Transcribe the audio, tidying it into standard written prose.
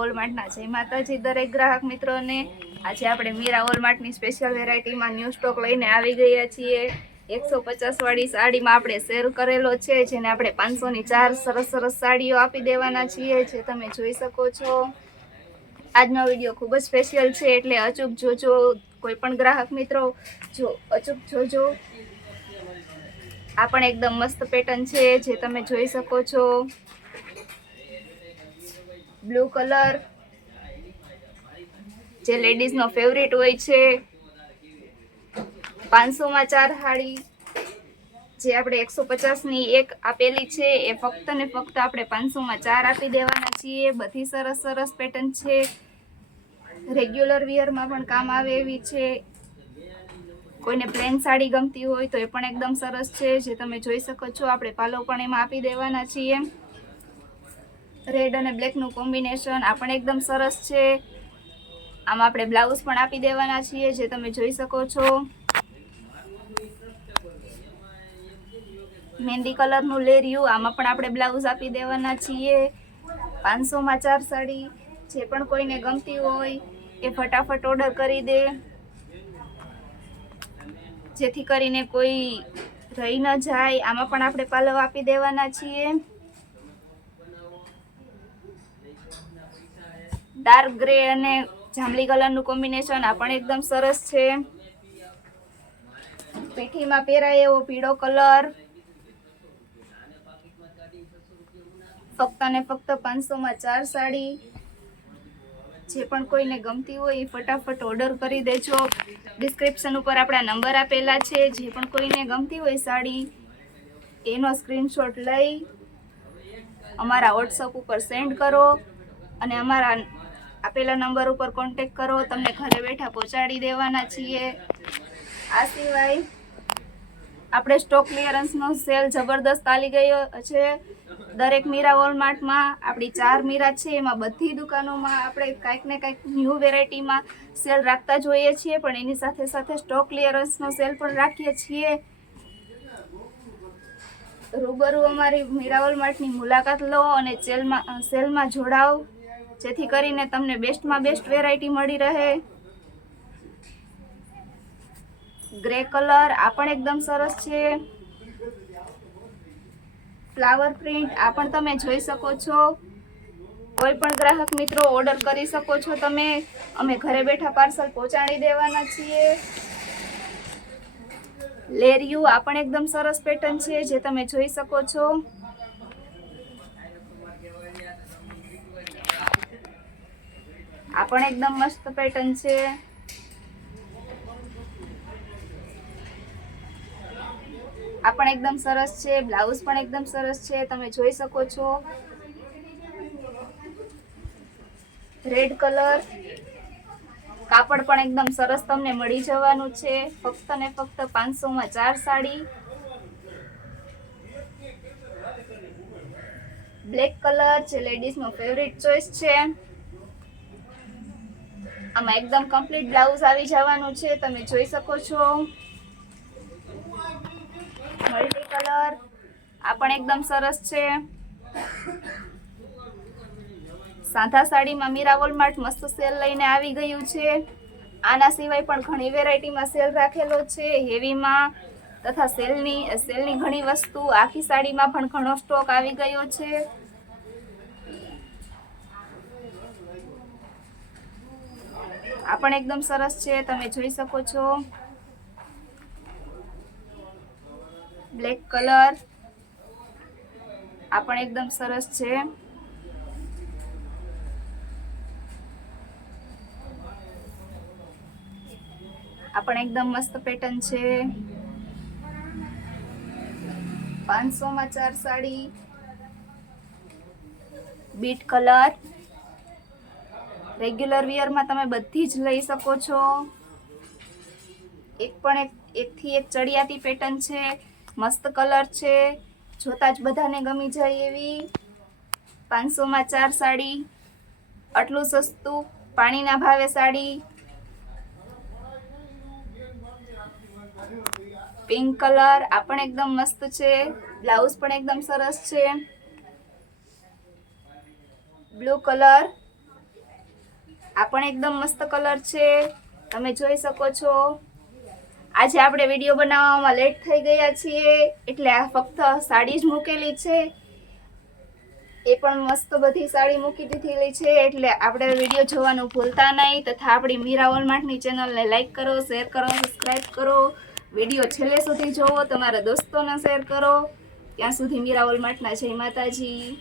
હોલમાર્ટના જય માતાજી દરેક ગ્રાહક મિત્રોને। આજે આપણે મીરા હોલમાર્ટની સ્પેશિયલ વેરાયટીમાં ન્યૂ સ્ટોક લઈને આવી ગયા છીએ। 150 વાળી સાડીમાં આપણે સેલ કરેલો છે, જેને આપણે 500 ની 4 સરસ સરસ સાડીઓ આપી દેવાના છીએ, જે તમે જોઈ શકો છો। આજનો વિડીયો ખૂબ જ સ્પેશિયલ છે, એટલે અચૂક જોજો। કોઈ પણ ગ્રાહક મિત્રો જો અચૂક જોજો। આ પણ એકદમ મસ્ત પેટર્ન છે, જે તમે જોઈ શકો છો। બ્લુ કલર જે લેડીઝ નો ફેવરિટ હોય છે। 500 માં 4 સાડી જે આપણે 150 ની એક આપેલી છે, એ ફક્ત ને ફક્ત આપણે 500 માં 4 આપી દેવાના છીએ। બધી સરસ સરસ પેટર્ન છે, રેગ્યુલર વિયરમાં પણ કામ આવે એવી છે। કોઈને પ્લેન સાડી ગમતી હોય તો એ પણ એકદમ સરસ છે, જે તમે જોઈ શકો છો। આપણે પાલો પણ એમાં આપી દેવાના છીએ। રેડ અને બ્લેક નું કોમ્બિનેશન આ પણ એકદમ સરસ છે। આમાં આપણે બ્લાઉઝ પણ આપી દેવાના છીએ, જે તમે જોઈ શકો છો। મહેંદી કલર નું લેરિયું આમાં પણ આપણે બ્લાઉઝ આપી દેવાના છીએ। 500 માં 4 સાડી જે પણ કોઈને ગમતી હોય એ ફટાફટ ઓર્ડર કરી દે, જેથી કરીને કોઈ રહી ન જાય। આમાં પણ આપણે પાલવ આપી દેવાના છીએ। ડાર્ક ગ્રે અને જાંબલી કલર નું કોમ્બિનેશન આ પણ એકદમ સરસ છે। પીઠીમાં પહેરાય એવો પીળો કલર ફક્ત ને ફક્ત 500 માં 4 સાડી જે પણ કોઈને ગમતી હોય એ ફટાફટ ઓર્ડર કરી દેજો। ડિસ્ક્રિપ્શન ઉપર આપણા નંબર આપેલા છે, જે પણ કોઈને ગમતી હોય સાડી એનો સ્ક્રીનશોટ લઈ અમારા વોટ્સઅપ ઉપર સેન્ડ કરો અને અમારા આપેલા નંબર ઉપર કોન્ટેક્ટ કરો। તમને ઘરે બેઠા પહોંચાડી દેવાના છીએ। આ સિવાય આપણે સ્ટોક ક્લિયરન્સનો સેલ જબરદસ્ત ચાલી ગયો છે। દરેક મીરા હોલમાર્ટમાં આપણી 4 મીરા છે, એમાં બધી દુકાનોમાં આપણે કાંઈક ને કાંઈક ન્યૂ વેરાયટીમાં સેલ રાખતા જોઈએ છીએ, પણ એની સાથે સાથે સ્ટોક ક્લિયરન્સનો સેલ પણ રાખીએ છીએ। રૂબરૂ અમારી મીરા હોલમાર્ટની મુલાકાત લો અને સેલમાં જોડાઓ, જેથી કરીને તમને બેસ્ટમાં બેસ્ટ વેરાયટી મળી રહે। ગ્રે કલર આ પણ એકદમ સરસ છે। ફ્લાવર પ્રિન્ટ આ પણ તમે જોઈ શકો છો। કોઈ પણ ગ્રાહક મિત્રો ઓર્ડર કરી શકો છો તમે, અમે ઘરે બેઠા પાર્સલ પહોંચાડી દેવાના છીએ। લેરિયું આ પણ એકદમ સરસ પેટર્ન છે, જે તમે જોઈ શકો છો। આ પણ એકદમ મસ્ત પેટર્ન છે। આ પણ એકદમ સરસ છે। બ્લાઉઝ પણ એકદમ સરસ છે, તમે જોઈ શકો છો। રેડ કલર કાપડ પણ એકદમ સરસ તમને મળી જવાનું છે। ફક્ત ને ફક્ત 500 માં 4 સાડી। બ્લેક કલર જે લેડીઝ નો ફેવરિટ ચોઈસ છે। આમાં એકદમ કમ્પ્લીટ બ્લાઉઝ આવી જવાનું છે, તમે જોઈ શકો છો। મલ્ટી કલર આ પણ એકદમ સરસ છે। સાંધા સાડીમાં મીરા હોલમાર્ટ મસ્ત સેલ લઈને આવી ગયું છે। આના સિવાય પણ ઘણી વેરાયટીમાં સેલ રાખેલો છે, હેવીમાં તથા સેલની ઘણી વસ્તુ આખી સાડીમાં પણ ઘણો સ્ટોક આવી ગયો છે। આ પણ એકદમ સરસ છે, તમે જોઈ શકો છો। બ્લેક કલર આ પણ એકદમ સરસ છે। આ પણ એકદમ મસ્ત પેટર્ન છે। 500 માં 4 સાડી। બીટ કલર રેગ્યુલર વિયરમાં તમે બધી જ લઈ શકો છો। એકથી એક ચડિયાતી પેટર્ન છે, મસ્ત કલર છે, જોતા જ બધાને ગમી જાય એવી। 500 માં 4 સાડી, આટલું સસ્તું પાણીના ભાવે સાડી। પિંક કલર આ પણ એકદમ મસ્ત છે, બ્લાઉઝ પણ એકદમ સરસ છે। બ્લુ કલર આ પણ એકદમ મસ્ત કલર છે, તમે જોઈ શકો છો. આજે આપણે વિડીયો બનાવવામાં લેટ થઈ ગયા છીએ એટલે આ ફક્ત સાડી જ મૂકેલી છે. એ પણ મસ્ત બધી સાડી મૂકી દીધેલી છે એટલે આપણે વિડીયો જોવાનું ભૂલતા નહીં. તથા આપણી મીરા વોલમાર્ટની ચેનલને લાઈક કરો, શેર કરો, સબસ્ક્રાઈબ કરો. વિડીયો છેલ્લે સુધી જોવો, તમારા દોસ્તોને શેર કરો. ત્યાં સુધી મીરા વોલમાર્ટના જય માતાજી.